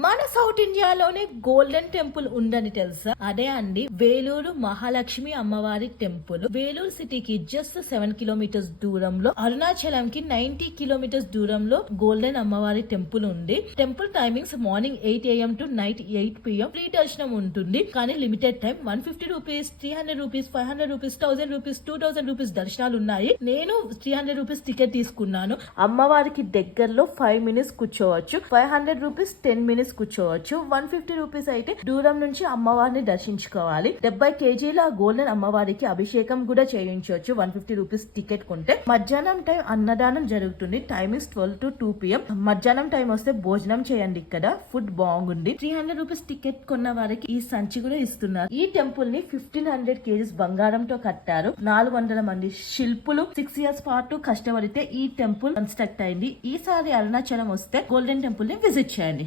మన సౌత్ ఇండియాలోనే golden temple ఉందని తెలుసా? అదే అండి వేలూరు మహాలక్ష్మి అమ్మవారి టెంపుల్. వేలూరు సిటీకి జస్ట్ 7 కిలోమీటర్స్ దూరంలో, అరుణాచలం కి 90 కిలోమీటర్స్ దూరంలో గోల్డెన్ అమ్మవారి టెంపుల్ ఉంది. Temple timings morning 8 AM to night 8 PM. Free దర్శనం ఉంటుంది, కానీ limited time. 150 rupees, 300 rupees, 500 rupees, 1000 rupees, 2000 rupees దర్శనాలు ఉన్నాయి. నేను 300 రూపీస్ టికెట్ తీసుకున్నాను. అమ్మవారికి దగ్గరలో 5 మినిట్స్ కూర్చోవచ్చు. 500 రూపీస్ 10 మినిట్స్ కూర్చోవచ్చు. 150 రూపీస్ అయితే దూరం నుంచి అమ్మవారిని దర్శించుకోవాలి. 70 కేజీల గోల్డెన్ అమ్మవారికి అభిషేకం కూడా చేయించవచ్చు 150 రూపీస్ టికెట్ కొంటే. మధ్యాహ్నం టైం అన్నదానం జరుగుతుంది. Timings 12 to 2 PM. మధ్యాహ్నం టైం వస్తే భోజనం చేయండి. ఇక్కడ ఫుడ్ బాగుంది. 300 రూపీస్ టికెట్ కొన్న వారికి ఈ సంచి కూడా ఇస్తున్నారు. ఈ టెంపుల్ ని 1500 కేజీస్ బంగారంతో కట్టారు. 400 మంది శిల్పులు 6 years పాటు కష్టపడితే ఈ టెంపుల్ కన్స్ట్రక్ట్ అయింది. ఈసారి అరుణాచలం వస్తే గోల్డెన్ టెంపుల్ ని విజిట్ చేయండి.